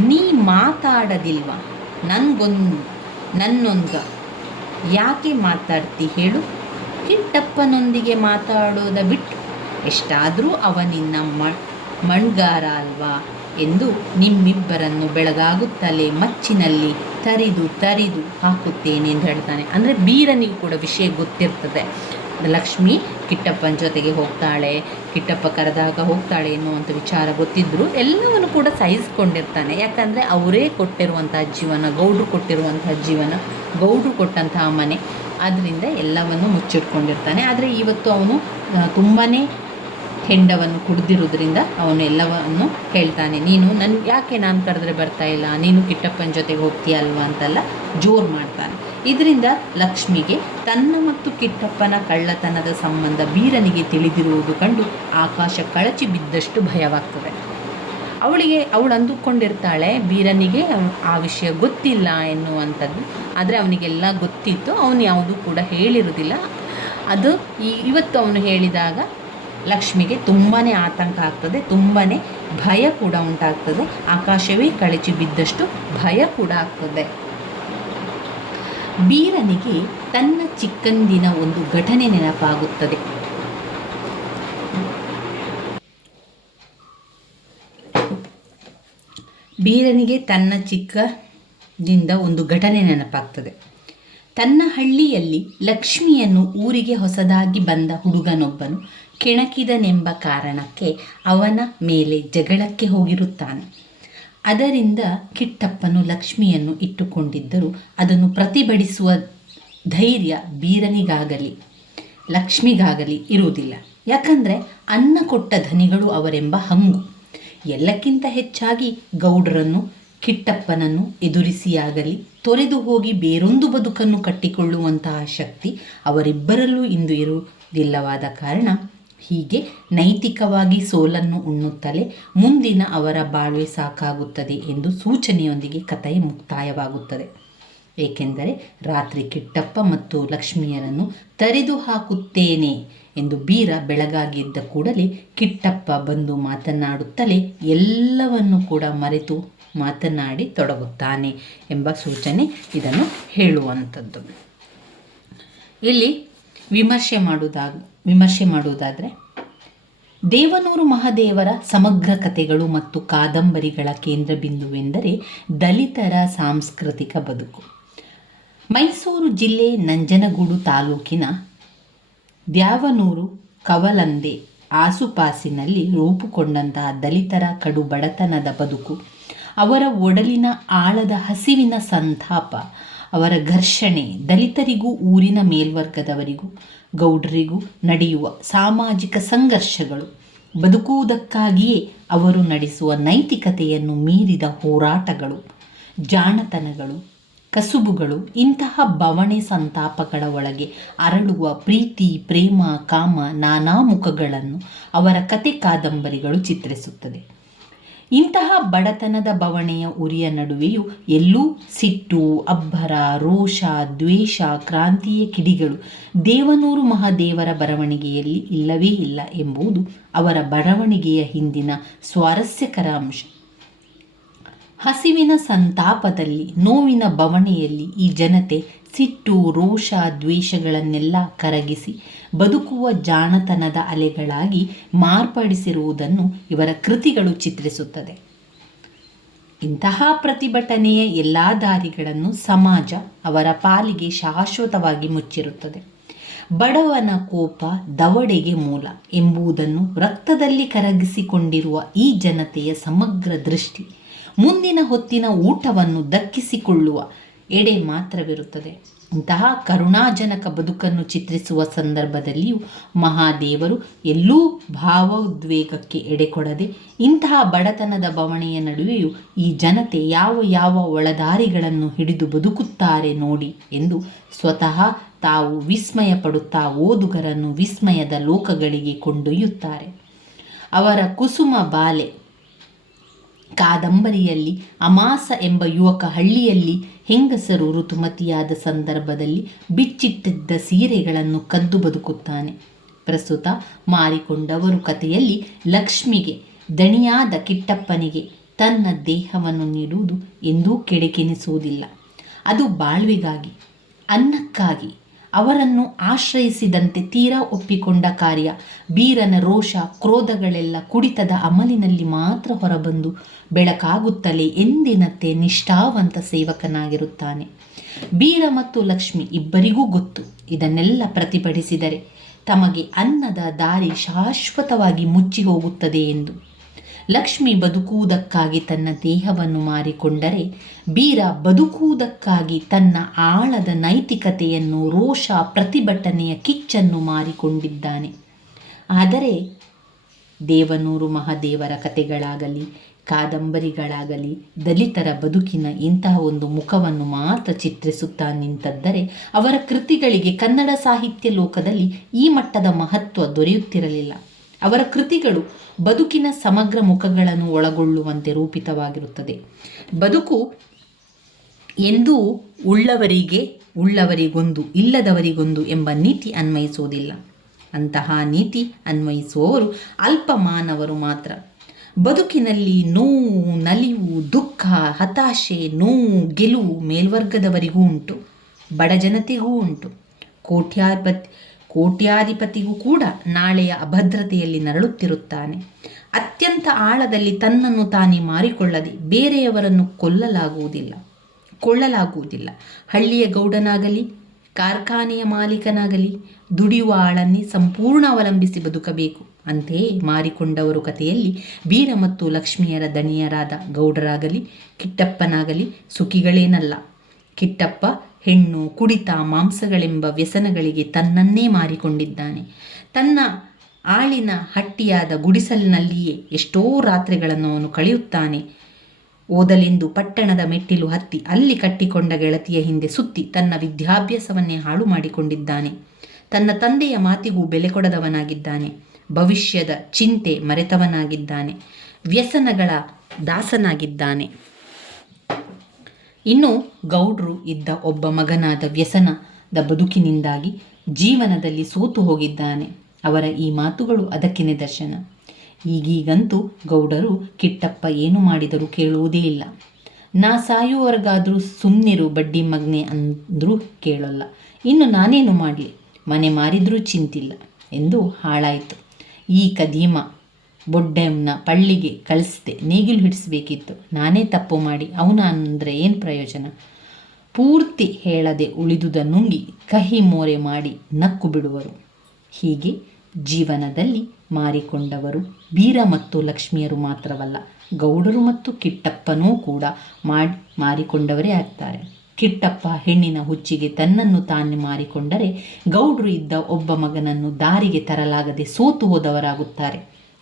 ನೀ ಮಾತಾಡದಿಲ್ವಾ, ನನ್ನೊಂದು ಯಾಕೆ ಮಾತಾಡ್ತಿ ಹೇಳು, ಕಿಟ್ಟಪ್ಪನೊಂದಿಗೆ ಮಾತಾಡೋದ ಬಿಟ್ಟು ಎಷ್ಟಾದರೂ ಅವನಿನ್ನ ಮಣ್ಗಾರ ಅಲ್ವಾ ಎಂದು ನಿಮ್ಮಿಬ್ಬರನ್ನು ಬೆಳಗಾಗುತ್ತಲೇ ಮಚ್ಚಿನಲ್ಲಿ ತರಿದು ಹಾಕುತ್ತೇನೆ ಎಂದು ಹೇಳ್ತಾನೆ. ಅಂದರೆ ಬೀರನಿಗೂ ಕೂಡ ವಿಷಯ ಗೊತ್ತಿರ್ತದೆ, ಲಕ್ಷ್ಮಿ ಕಿಟ್ಟಪ್ಪನ ಜೊತೆಗೆ ಹೋಗ್ತಾಳೆ, ಕಿಟ್ಟಪ್ಪ ಕರೆದಾಗ ಹೋಗ್ತಾಳೆ ಎನ್ನುವಂಥ ವಿಚಾರ ಗೊತ್ತಿದ್ದರೂ ಎಲ್ಲವನ್ನು ಕೂಡ ಸಹಿಸ್ಕೊಂಡಿರ್ತಾನೆ. ಯಾಕಂದರೆ ಅವರೇ ಕೊಟ್ಟಿರುವಂತಹ ಜೀವನ, ಗೌಡ್ರು ಕೊಟ್ಟಿರುವಂತಹ ಜೀವನ, ಗೌಡ್ರು ಕೊಟ್ಟಂತಹ ಮನೆ, ಆದ್ದರಿಂದ ಎಲ್ಲವನ್ನು ಮುಚ್ಚಿಟ್ಕೊಂಡಿರ್ತಾನೆ. ಆದರೆ ಇವತ್ತು ಅವನು ತುಂಬಾ ಹೆಂಡವನ್ನು ಕುಡಿದಿರೋದ್ರಿಂದ ಅವನು ಎಲ್ಲವನ್ನು ಹೇಳ್ತಾನೆ, ನೀನು ಯಾಕೆ ನಾನು ಕರೆದ್ರೆ ಬರ್ತಾ ಇಲ್ಲ, ನೀನು ಕಿಟ್ಟಪ್ಪನ ಜೊತೆಗೆ ಹೋಗ್ತೀಯ ಅಲ್ವಾ ಅಂತೆಲ್ಲ ಜೋರು ಮಾಡ್ತಾನೆ. ಇದರಿಂದ ಲಕ್ಷ್ಮಿಗೆ ತನ್ನ ಮತ್ತು ಕಿಟ್ಟಪ್ಪನ ಕಳ್ಳತನದ ಸಂಬಂಧ ಬೀರನಿಗೆ ತಿಳಿದಿರುವುದು ಕಂಡು ಆಕಾಶ ಕಳಚಿ ಬಿದ್ದಷ್ಟು ಭಯವಾಗ್ತದೆ. ಅವಳು ಅಂದುಕೊಂಡಿರ್ತಾಳೆ ಬೀರನಿಗೆ ಆ ವಿಷಯ ಗೊತ್ತಿಲ್ಲ ಎನ್ನುವಂಥದ್ದು. ಆದರೆ ಅವನಿಗೆಲ್ಲ ಗೊತ್ತಿತ್ತು, ಅವನು ಯಾವುದೂ ಕೂಡ ಹೇಳಿರುವುದಿಲ್ಲ. ಅದು ಇವತ್ತು ಅವನು ಹೇಳಿದಾಗ ಲಕ್ಷ್ಮಿಗೆ ತುಂಬಾ ಆತಂಕ ಆಗ್ತದೆ, ತುಂಬಾ ಭಯ ಕೂಡ ಉಂಟಾಗ್ತದೆ. ಆಕಾಶವೇ ಕಳಚಿ ಬಿದ್ದಷ್ಟು ಭಯ ಕೂಡ ಆಗ್ತದೆ. ಬೀರನಿಗೆ ತನ್ನ ಚಿಕ್ಕಂದಿನ ಒಂದು ಘಟನೆ ನೆನಪಾಗುತ್ತದೆ. ಬೀರನಿಗೆ ತನ್ನ ಚಿಕ್ಕದಿಂದ ಒಂದು ಘಟನೆ ನೆನಪಾಗ್ತದೆ. ತನ್ನ ಹಳ್ಳಿಯಲ್ಲಿ ಲಕ್ಷ್ಮಿಯನ್ನು ಊರಿಗೆ ಹೊಸದಾಗಿ ಬಂದ ಹುಡುಗನೊಬ್ಬನು ಕೆಣಕಿದನೆಂಬ ಕಾರಣಕ್ಕೆ ಅವನ ಮೇಲೆ ಜಗಳಕ್ಕೆ ಹೋಗಿರುತ್ತಾನೆ. ಅದರಿಂದ ಕಿಟ್ಟಪ್ಪನು ಲಕ್ಷ್ಮಿಯನ್ನು ಇಟ್ಟುಕೊಂಡಿದ್ದರೂ ಅದನ್ನು ಪ್ರತಿಭಟಿಸುವ ಧೈರ್ಯ ಬೀರನಿಗಾಗಲಿ ಲಕ್ಷ್ಮಿಗಾಗಲಿ ಇರುವುದಿಲ್ಲ. ಯಾಕಂದರೆ ಅನ್ನ ಕೊಟ್ಟ ಧನಿಗಳು ಅವರೆಂಬ ಹಂಗು. ಎಲ್ಲಕ್ಕಿಂತ ಹೆಚ್ಚಾಗಿ ಗೌಡರನ್ನು ಕಿಟ್ಟಪ್ಪನನ್ನು ಎದುರಿಸಿಯಾಗಲಿ ತೊರೆದು ಹೋಗಿ ಬೇರೊಂದು ಬದುಕನ್ನು ಕಟ್ಟಿಕೊಳ್ಳುವಂತಹ ಶಕ್ತಿ ಅವರಿಬ್ಬರಲ್ಲೂ ಇಂದು ಇರುವುದಿಲ್ಲವಾದ ಕಾರಣ ಹೀಗೆ ನೈತಿಕವಾಗಿ ಸೋಲನ್ನು ಉಣ್ಣುತ್ತಲೇ ಮುಂದಿನ ಅವರ ಬಾಳ್ವೆ ಸಾಕಾಗುತ್ತದೆ ಎಂದು ಸೂಚನೆಯೊಂದಿಗೆ ಕಥೆ ಮುಕ್ತಾಯವಾಗುತ್ತದೆ. ಏಕೆಂದರೆ ರಾತ್ರಿ ಕಿಟ್ಟಪ್ಪ ಮತ್ತು ಲಕ್ಷ್ಮಿಯರನ್ನು ತರಿದು ಹಾಕುತ್ತೇನೆ ಎಂದು ಬೀರ ಬೆಳಗಾಗಿದ್ದ ಕೂಡಲೇ ಕಿಟ್ಟಪ್ಪ ಬಂದು ಮಾತನಾಡುತ್ತಲೇ ಎಲ್ಲವನ್ನು ಕೂಡ ಮರೆತು ಮಾತನಾಡಿ ತೊಡಗುತ್ತಾನೆ ಎಂಬ ಸೂಚನೆ ಇದನ್ನು ಹೇಳುವಂಥದ್ದು. ಇಲ್ಲಿ ವಿಮರ್ಶೆ ಮಾಡುವುದಾದರೆ ದೇವನೂರು ಮಹಾದೇವರ ಸಮಗ್ರ ಕಥೆಗಳು ಮತ್ತು ಕಾದಂಬರಿಗಳ ಕೇಂದ್ರ ಬಿಂದುವೆಂದರೆ ದಲಿತರ ಸಾಂಸ್ಕೃತಿಕ ಬದುಕು. ಮೈಸೂರು ಜಿಲ್ಲೆ ನಂಜನಗೂಡು ತಾಲೂಕಿನ ದ್ಯಾವನೂರು ಕವಲಂದೆ ಆಸುಪಾಸಿನಲ್ಲಿ ರೂಪುಗೊಂಡಂತಹ ದಲಿತರ ಕಡು ಬಡತನದ ಬದುಕು ಅವರ ಒಡಲಿನ ಆಳದ ಹಸಿವಿನ ಸಂತಾಪ, ಅವರ ಘರ್ಷಣೆ, ದಲಿತರಿಗೂ ಊರಿನ ಮೇಲ್ವರ್ಗದವರಿಗೂ ಗೌಡರಿಗೂ ನಡೆಯುವ ಸಾಮಾಜಿಕ ಸಂಘರ್ಷಗಳು, ಬದುಕುವುದಕ್ಕಾಗಿಯೇ ಅವರು ನಡೆಸುವ ನೈತಿಕತೆಯನ್ನು ಮೀರಿದ ಹೋರಾಟಗಳು, ಜಾಣತನಗಳು, ಕಸುಬುಗಳು, ಇಂತಹ ಬವಣೆ ಸಂತಾಪಗಳ ಒಳಗೆ ಅರಳುವ ಪ್ರೀತಿ, ಪ್ರೇಮ, ಕಾಮ, ನಾನಾ ಮುಖಗಳನ್ನು ಅವರ ಕತೆ ಕಾದಂಬರಿಗಳು ಚಿತ್ರಿಸುತ್ತದೆ. ಇಂತಹ ಬಡತನದ ಬವಣೆಯ ಉರಿಯ ನಡುವೆಯೂ ಎಲ್ಲೂ ಸಿಟ್ಟು, ಅಬ್ಬರ, ರೋಷ, ದ್ವೇಷ, ಕ್ರಾಂತಿಯ ಕಿಡಿಗಳು ದೇವನೂರು ಮಹಾದೇವರ ಬರವಣಿಗೆಯಲ್ಲಿ ಇಲ್ಲವೇ ಇಲ್ಲ ಎಂಬುದು ಅವರ ಬರವಣಿಗೆಯ ಹಿಂದಿನ ಸ್ವಾರಸ್ಯಕರ ಅಂಶ. ಹಸಿವಿನ ಸಂತಾಪದಲ್ಲಿ, ನೋವಿನ ಬವಣೆಯಲ್ಲಿ ಈ ಜನತೆ ಸಿಟ್ಟು, ರೋಷ, ದ್ವೇಷಗಳನ್ನೆಲ್ಲ ಕರಗಿಸಿ ಬದುಕುವ ಜಾಣತನದ ಅಲೆಗಳಾಗಿ ಮಾರ್ಪಡಿಸಿರುವುದನ್ನು ಇವರ ಕೃತಿಗಳು ಚಿತ್ರಿಸುತ್ತದೆ. ಇಂತಹ ಪ್ರತಿಭಟನೆಯ ಎಲ್ಲ ದಾರಿಗಳನ್ನು ಸಮಾಜ ಅವರ ಪಾಲಿಗೆ ಶಾಶ್ವತವಾಗಿ ಮುಚ್ಚಿರುತ್ತದೆ. ಬಡವನ ಕೋಪ ದವಡೆಗೆ ಮೂಲ ಎಂಬುದನ್ನು ರಕ್ತದಲ್ಲಿ ಕರಗಿಸಿಕೊಂಡಿರುವ ಈ ಜನತೆಯ ಸಮಗ್ರ ದೃಷ್ಟಿ ಮುಂದಿನ ಹೊತ್ತಿನ ಊಟವನ್ನು ದಕ್ಕಿಸಿಕೊಳ್ಳುವ ಎಡೆ ಮಾತ್ರವಿರುತ್ತದೆ. ಇಂತಹ ಕರುಣಾಜನಕ ಬದುಕನ್ನು ಚಿತ್ರಿಸುವ ಸಂದರ್ಭದಲ್ಲಿಯೂ ಮಹಾದೇವರು ಎಲ್ಲೂ ಭಾವೋದ್ವೇಗಕ್ಕೆ ಎಡೆಕೊಡದೆ ಇಂತಹ ಬಡತನದ ಬವಣೆಯ ನಡುವೆಯೂ ಈ ಜನತೆ ಯಾವ ಯಾವ ಒಳದಾರಿಗಳನ್ನು ಹಿಡಿದು ಬದುಕುತ್ತಾರೆ ನೋಡಿ ಎಂದು ಸ್ವತಃ ತಾವು ವಿಸ್ಮಯ ಪಡುತ್ತಾ ಓದುಗರನ್ನು ವಿಸ್ಮಯದ ಲೋಕಗಳಿಗೆ ಕೊಂಡೊಯ್ಯುತ್ತಾರೆ. ಅವರ ಕುಸುಮ ಬಾಲೆ ಕಾದಂಬರಿಯಲ್ಲಿ ಅಮಾಸ ಎಂಬ ಯುವಕ ಹಳ್ಳಿಯಲ್ಲಿ ಹೆಂಗಸರು ಋತುಮತಿಯಾದ ಸಂದರ್ಭದಲ್ಲಿ ಬಿಚ್ಚಿಟ್ಟಿದ್ದ ಸೀರೆಗಳನ್ನು ಕದ್ದು ಬದುಕುತ್ತಾನೆ. ಪ್ರಸ್ತುತ ಮಾರಿಕೊಂಡವರು ಕಥೆಯಲ್ಲಿ ಲಕ್ಷ್ಮಿಗೆ ದಣಿಯಾದ ಕಿಟ್ಟಪ್ಪನಿಗೆ ತನ್ನ ದೇಹವನ್ನು ನೀಡುವುದು ಎಂದೂ ಕೆಡೆಕೆನಿಸುವುದಿಲ್ಲ. ಅದು ಬಾಳ್ವೆಗಾಗಿ, ಅನ್ನಕ್ಕಾಗಿ ಅವರನ್ನು ಆಶ್ರಯಿಸಿದಂತೆ ತೀರಾ ಒಪ್ಪಿಕೊಂಡ ಕಾರ್ಯ. ಬೀರನ ರೋಷ, ಕ್ರೋಧಗಳೆಲ್ಲ ಕುಡಿತದ ಅಮಲಿನಲ್ಲಿ ಮಾತ್ರ ಹೊರಬಂದು ಬೆಳಕಾಗುತ್ತಲೇ ಎಂದಿನಂತೆ ನಿಷ್ಠಾವಂತ ಸೇವಕನಾಗಿರುತ್ತಾನೆ. ಬೀರ ಮತ್ತು ಲಕ್ಷ್ಮಿ ಇಬ್ಬರಿಗೂ ಗೊತ್ತು, ಇದನ್ನೆಲ್ಲ ಪ್ರತಿಭಟಿಸಿದರೆ ತಮಗೆ ಅನ್ನದ ದಾರಿ ಶಾಶ್ವತವಾಗಿ ಮುಚ್ಚಿ ಹೋಗುತ್ತದೆ ಎಂದು. ಲಕ್ಷ್ಮಿ ಬದುಕುವುದಕ್ಕಾಗಿ ತನ್ನ ದೇಹವನ್ನು ಮಾರಿಕೊಂಡರೆ, ಬೀರ ಬದುಕುವುದಕ್ಕಾಗಿ ತನ್ನ ಆಳದ ನೈತಿಕತೆಯನ್ನು, ರೋಷ, ಪ್ರತಿಭಟನೆಯ ಕಿಚ್ಚನ್ನು ಮಾರಿಕೊಂಡಿದ್ದಾನೆ. ಆದರೆ ದೇವನೂರು ಮಹಾದೇವರ ಕಥೆಗಳಾಗಲಿ, ಕಾದಂಬರಿಗಳಾಗಲಿ ದಲಿತರ ಬದುಕಿನ ಇಂತಹ ಒಂದು ಮುಖವನ್ನು ಮಾತ್ರ ಚಿತ್ರಿಸುತ್ತಾ ನಿಂತದ್ದರೆ ಅವರ ಕೃತಿಗಳಿಗೆ ಕನ್ನಡ ಸಾಹಿತ್ಯ ಲೋಕದಲ್ಲಿ ಈ ಮಟ್ಟದ ಮಹತ್ವ ದೊರೆಯುತ್ತಿರಲಿಲ್ಲ. ಅವರ ಕೃತಿಗಳು ಬದುಕಿನ ಸಮಗ್ರ ಮುಖಗಳನ್ನು ಒಳಗೊಳ್ಳುವಂತೆ ರೂಪಿತವಾಗಿರುತ್ತದೆ. ಬದುಕು ಎಂದೂ ಉಳ್ಳವರಿಗೊಂದು ಇಲ್ಲದವರಿಗೊಂದು ಎಂಬ ನೀತಿ ಅನ್ವಯಿಸುವುದಿಲ್ಲ. ಅಂತಹ ನೀತಿ ಅನ್ವಯಿಸುವವರು ಅಲ್ಪ ಮಾನವರು ಮಾತ್ರ. ಬದುಕಿನಲ್ಲಿ ನೋವು, ನಲಿವು, ದುಃಖ, ಹತಾಶೆ, ನೋವು, ಗೆಲುವು ಮೇಲ್ವರ್ಗದವರಿಗೂ ಉಂಟು, ಬಡ ಜನತೆಗೂ ಉಂಟು, ಕೋಟ್ಯಾಧಿಪತಿಗೂ ಕೂಡ ನಾಳೆಯ ಅಭದ್ರತೆಯಲ್ಲಿ ನರಳುತ್ತಿರುತ್ತಾನೆ. ಅತ್ಯಂತ ಆಳದಲ್ಲಿ ತನ್ನನ್ನು ತಾನೇ ಮಾರಿಕೊಳ್ಳದೆ ಬೇರೆಯವರನ್ನು ಕೊಳ್ಳಲಾಗುವುದಿಲ್ಲ. ಹಳ್ಳಿಯ ಗೌಡನಾಗಲಿ, ಕಾರ್ಖಾನೆಯ ಮಾಲೀಕನಾಗಲಿ ದುಡಿಯುವ ಆಳನ್ನೇ ಸಂಪೂರ್ಣ ಅವಲಂಬಿಸಿ ಬದುಕಬೇಕು. ಅಂತೆಯೇ ಮಾರಿಕೊಂಡವರು ಕಥೆಯಲ್ಲಿ ಬೀರ ಮತ್ತು ಲಕ್ಷ್ಮಿಯರ ದಣಿಯರಾದ ಗೌಡರಾಗಲಿ, ಕಿಟ್ಟಪ್ಪನಾಗಲಿ ಸುಖಿಗಳೇನಲ್ಲ. ಕಿಟ್ಟಪ್ಪ ಹೆಣ್ಣು, ಕುಡಿತ, ಮಾಂಸಗಳೆಂಬ ವ್ಯಸನಗಳಿಗೆ ತನ್ನನ್ನೇ ಮಾರಿಕೊಂಡಿದ್ದಾನೆ. ತನ್ನ ಆಳಿನ ಹಟ್ಟಿಯಾದ ಗುಡಿಸಲಿನಲ್ಲಿಯೇ ಎಷ್ಟೋ ರಾತ್ರಿಗಳನ್ನು ಅವನು ಕಳೆಯುತ್ತಾನೆ. ಓದಲೆಂದು ಪಟ್ಟಣದ ಮೆಟ್ಟಿಲು ಹತ್ತಿ ಅಲ್ಲಿ ಕಟ್ಟಿಕೊಂಡ ಗೆಳತಿಯ ಹಿಂದೆ ಸುತ್ತಿ ತನ್ನ ವಿದ್ಯಾಭ್ಯಾಸವನ್ನೇ ಹಾಳು ಮಾಡಿಕೊಂಡಿದ್ದಾನೆ. ತನ್ನ ತಂದೆಯ ಮಾತಿಗೂ ಬೆಲೆ ಕೊಡದವನಾಗಿದ್ದಾನೆ. ಭವಿಷ್ಯದ ಚಿಂತೆ ಮರೆತವನಾಗಿದ್ದಾನೆ. ವ್ಯಸನಗಳ ದಾಸನಾಗಿದ್ದಾನೆ. ಇನ್ನು ಗೌಡ್ರು ಇದ್ದ ಒಬ್ಬ ಮಗನಾದ ವ್ಯಸನದ ಬದುಕಿನಿಂದಾಗಿ ಜೀವನದಲ್ಲಿ ಸೋತು ಹೋಗಿದ್ದಾನೆ. ಅವರ ಈ ಮಾತುಗಳು ಅದಕ್ಕೆ ನಿದರ್ಶನ. ಈಗೀಗಂತೂ ಗೌಡರು ಕಿಟ್ಟಪ್ಪ ಏನು ಮಾಡಿದರೂ ಕೇಳುವುದೇ ಇಲ್ಲ. ನಾ ಸಾಯುವವರೆಗಾದರೂ ಸುಮ್ಮನಿರು ಬಡ್ಡಿ ಮಗ್ನೆ ಅಂದರೂ ಕೇಳಲ್ಲ. ಇನ್ನು ನಾನೇನು ಮಾಡಲಿ, ಮನೆ ಮಾರಿದ್ರೂ ಚಿಂತಿಲ್ಲ ಎಂದು ಹಾಳಾಯಿತು. ಈ ಕದೀಮ ಬೊಡ್ಡೆಮ್ನ ಪಳ್ಳಿಗೆ ಕಳಿಸ್ದೆ, ನೇಗಿಲು ಹಿಡಿಸಬೇಕಿತ್ತು. ನಾನೇ ತಪ್ಪು ಮಾಡಿ ಅವನ ಅಂದರೆ ಏನು ಪ್ರಯೋಜನ? ಪೂರ್ತಿ ಹೇಳದೆ ಉಳಿದುದ ನುಂಗಿ ಕಹಿ ಮೋರೆ ಮಾಡಿ ನಕ್ಕು ಬಿಡುವರು. ಹೀಗೆ ಜೀವನದಲ್ಲಿ ಮಾರಿಕೊಂಡವರು ಬೀರ ಮತ್ತು ಲಕ್ಷ್ಮಿಯರು ಮಾತ್ರವಲ್ಲ, ಗೌಡರು ಮತ್ತು ಕಿಟ್ಟಪ್ಪನೂ ಕೂಡ ಮಾರಿಕೊಂಡವರೇ ಆಗ್ತಾರೆ. ಕಿಟ್ಟಪ್ಪ ಹೆಣ್ಣಿನ ಹುಚ್ಚಿಗೆ ತನ್ನನ್ನು ತಾನು ಮಾರಿಕೊಂಡರೆ, ಗೌಡರು ಇದ್ದ ಒಬ್ಬ ಮಗನನ್ನು ದಾರಿಗೆ ತರಲಾಗದೆ ಸೋತು ಹೋದವರಾಗುತ್ತಾರೆ.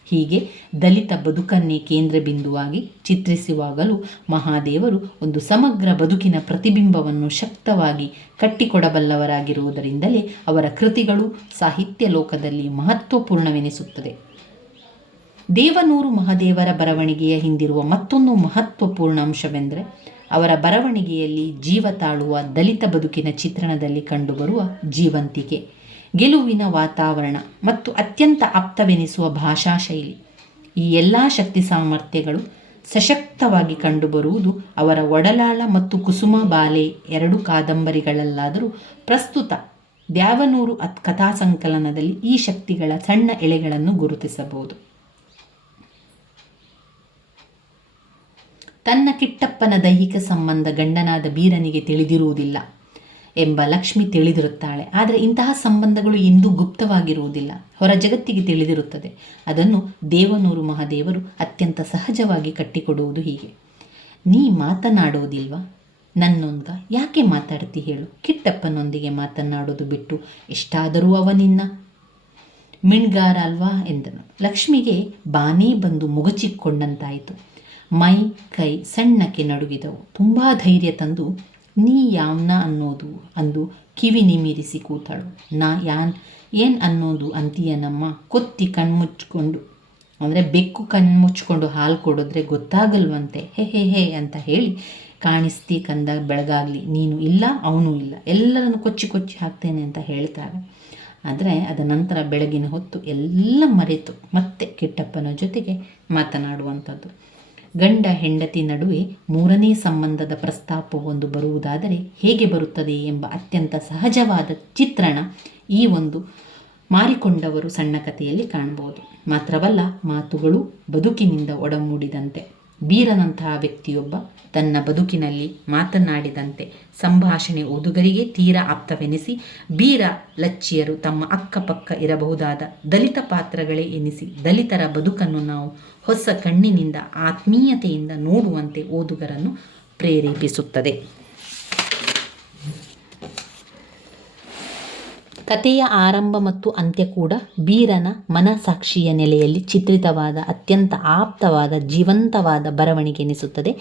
ಹೀಗೆ ದಲಿತ ಬದುಕನ್ನೇ ಕೇಂದ್ರ ಬಿಂದುವಾಗಿ ಚಿತ್ರಿಸುವಾಗಲೂ ಮಹಾದೇವರು ಒಂದು ಸಮಗ್ರ ಬದುಕಿನ ಪ್ರತಿಬಿಂಬವನ್ನು ಶಕ್ತವಾಗಿ ಕಟ್ಟಿಕೊಡಬಲ್ಲವರಾಗಿರುವುದರಿಂದಲೇ ಅವರ ಕೃತಿಗಳು ಸಾಹಿತ್ಯ ಲೋಕದಲ್ಲಿ ಮಹತ್ವಪೂರ್ಣವೆನಿಸುತ್ತದೆ. ದೇವನೂರು ಮಹಾದೇವರ ಬರವಣಿಗೆಯ ಹಿಂದಿರುವ ಮತ್ತೊಂದು ಮಹತ್ವಪೂರ್ಣ ಅಂಶವೆಂದರೆ ಅವರ ಬರವಣಿಗೆಯಲ್ಲಿ ಜೀವ ತಾಳುವ ದಲಿತ ಬದುಕಿನ ಚಿತ್ರಣದಲ್ಲಿ ಕಂಡುಬರುವ ಜೀವಂತಿಕೆ, ಗೆಲುವಿನ ವಾತಾವರಣ ಮತ್ತು ಅತ್ಯಂತ ಆಪ್ತವೆನಿಸುವ ಭಾಷಾ ಶೈಲಿ. ಈ ಎಲ್ಲ ಶಕ್ತಿ ಸಾಮರ್ಥ್ಯಗಳು ಸಶಕ್ತವಾಗಿ ಕಂಡುಬರುವುದು ಅವರ ಒಡಲಾಳ ಮತ್ತು ಕುಸುಮ ಬಾಲೆ 2 ಕಾದಂಬರಿಗಳಲ್ಲಾದರೂ ಪ್ರಸ್ತುತ ದ್ಯಾವನೂರು ಕಥಾ ಸಂಕಲನದಲ್ಲಿ ಈ ಶಕ್ತಿಗಳ ಸಣ್ಣ ಎಳೆಗಳನ್ನು ಗುರುತಿಸಬಹುದು. ತನ್ನ ಕಿಟ್ಟಪ್ಪನ ದೈಹಿಕ ಸಂಬಂಧ ಗಂಡನಾದ ಬೀರನಿಗೆ ತಿಳಿದಿರುವುದಿಲ್ಲ ಎಂಬ ಲಕ್ಷ್ಮಿ ತಿಳಿದಿರುತ್ತಾಳೆ. ಆದರೆ ಇಂತಹ ಸಂಬಂಧಗಳು ಎಂದೂ ಗುಪ್ತವಾಗಿರುವುದಿಲ್ಲ, ಹೊರ ಜಗತ್ತಿಗೆ ತಿಳಿದಿರುತ್ತದೆ. ಅದನ್ನು ದೇವನೂರು ಮಹಾದೇವರು ಅತ್ಯಂತ ಸಹಜವಾಗಿ ಕಟ್ಟಿಕೊಡುವುದು ಹೀಗೆ: ನೀ ಮಾತನಾಡೋದಿಲ್ವಾ? ನನ್ನೊಂದ ಯಾಕೆ ಮಾತಾಡ್ತಿ ಹೇಳು? ಕಿಟ್ಟಪ್ಪನೊಂದಿಗೆ ಮಾತನಾಡೋದು ಬಿಟ್ಟು ಎಷ್ಟಾದರೂ ಅವನಿನ್ನ ಮಿಣ್ಗಾರ ಅಲ್ವಾ ಎಂದನು. ಲಕ್ಷ್ಮಿಗೆ ಬಾನೇ ಬಂದು ಮುಗಚಿಕೊಂಡಂತಾಯಿತು. ಮೈ ಕೈ ಸಣ್ಣಕ್ಕೆ ನಡುಗಿದವು. ತುಂಬ ಧೈರ್ಯ ತಂದು, ನೀ ಯಾವ್ನ ಅನ್ನೋದು ಅಂದು ಕಿವಿ ನಿಮಿರಿಸಿ ಕೂತಳು. ನಾ ಏನು ಅನ್ನೋದು ಅಂತೀಯನಮ್ಮ? ಕೊತ್ತಿ ಕಣ್ಮುಚ್ಕೊಂಡು, ಅಂದರೆ ಬೆಕ್ಕು ಕಣ್ಮುಚ್ಕೊಂಡು ಹಾಲು ಕೊಡಿದ್ರೆ ಗೊತ್ತಾಗಲ್ವಂತೆ, ಹೇ ಅಂತ ಹೇಳಿ ಕಾಣಿಸ್ತಿ ಕಂದ ಬೆಳಗಾಗಲಿ, ನೀನು ಇಲ್ಲ ಅವನು ಇಲ್ಲ, ಎಲ್ಲರನ್ನು ಕೊಚ್ಚಿ ಹಾಕ್ತೇನೆ ಅಂತ ಹೇಳ್ತಾರೆ. ಆದರೆ ಅದ ನಂತರ ಬೆಳಗಿನ ಹೊತ್ತು ಎಲ್ಲ ಮರೆತು ಮತ್ತೆ ಕಿಟ್ಟಪ್ಪನ ಜೊತೆಗೆ ಮಾತನಾಡುವಂಥದ್ದು. ಗಂಡ ಹೆಂಡತಿ ನಡುವೆ 3ನೇ ಸಂಬಂಧದ ಪ್ರಸ್ತಾಪವೊಂದು ಬರುವುದಾದರೆ ಹೇಗೆ ಬರುತ್ತದೆ ಎಂಬ ಅತ್ಯಂತ ಸಹಜವಾದ ಚಿತ್ರಣ ಈ ಒಂದು ಮಾರಿಕೊಂಡವರು ಸಣ್ಣ ಕಥೆಯಲ್ಲಿ ಕಾಣಬಹುದು. ಮಾತ್ರವಲ್ಲ, ಮಾತುಗಳು ಬದುಕಿನಿಂದ ಒಡಮೂಡಿದಂತೆ. ಬೀರನಂತಹ ವ್ಯಕ್ತಿಯೊಬ್ಬ ತನ್ನ ಬದುಕಿನಲ್ಲಿ ಮಾತನಾಡಿದಂತೆ ಸಂಭಾಷಣೆ ಓದುಗರಿಗೆ ತೀರಾ ಆಪ್ತವೆನಿಸಿ, ಬೀರ ಲಚ್ಚಿಯರು ತಮ್ಮ ಅಕ್ಕಪಕ್ಕ ಇರಬಹುದಾದ ದಲಿತ ಪಾತ್ರಗಳೇ ಎನಿಸಿ ದಲಿತರ ಬದುಕನ್ನು ನಾವು ಹೊಸ ಕಣ್ಣಿನಿಂದ ಆತ್ಮೀಯತೆಯಿಂದ ನೋಡುವಂತೆ ಓದುಗರನ್ನು ಪ್ರೇರೇಪಿಸುತ್ತದೆ. ಕಥೆಯ ಆರಂಭ ಮತ್ತು ಅಂತ್ಯ ಕೂಡ ಬೀರನ ಮನಸಾಕ್ಷಿಯ ನೆಲೆಯಲ್ಲಿ ಚಿತ್ರಿತವಾದ ಅತ್ಯಂತ ಆಪ್ತವಾದ ಜೀವಂತವಾದ ಬರವಣಿಗೆ ಎನಿಸುತ್ತದೆ.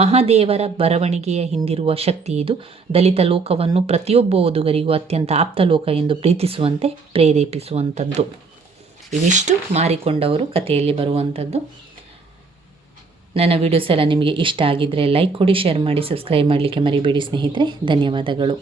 ಮಹಾದೇವರ ಬರವಣಿಗೆಯ ಹಿಂದಿರುವ ಶಕ್ತಿ ಇದು. ದಲಿತ ಲೋಕವನ್ನು ಪ್ರತಿಯೊಬ್ಬ ಓದುಗರಿಗೂ ಅತ್ಯಂತ ಆಪ್ತ ಲೋಕ ಎಂದು ಪ್ರೀತಿಸುವಂತೆ ಪ್ರೇರೇಪಿಸುವಂಥದ್ದು. ಇವಿಷ್ಟು ಮಾರಿಕೊಂಡವರು ಕಥೆಯಲ್ಲಿ ಬರುವಂಥದ್ದು. ನನ್ನ ವಿಡಿಯೋಸ್ ಎಲ್ಲ ನಿಮಗೆ ಇಷ್ಟ ಆಗಿದ್ದರೆ ಲೈಕ್ ಕೊಡಿ, ಶೇರ್ ಮಾಡಿ, ಸಬ್ಸ್ಕ್ರೈಬ್ ಮಾಡಲಿಕ್ಕೆ ಮರಿಬೇಡಿ ಸ್ನೇಹಿತರೆ. ಧನ್ಯವಾದಗಳು.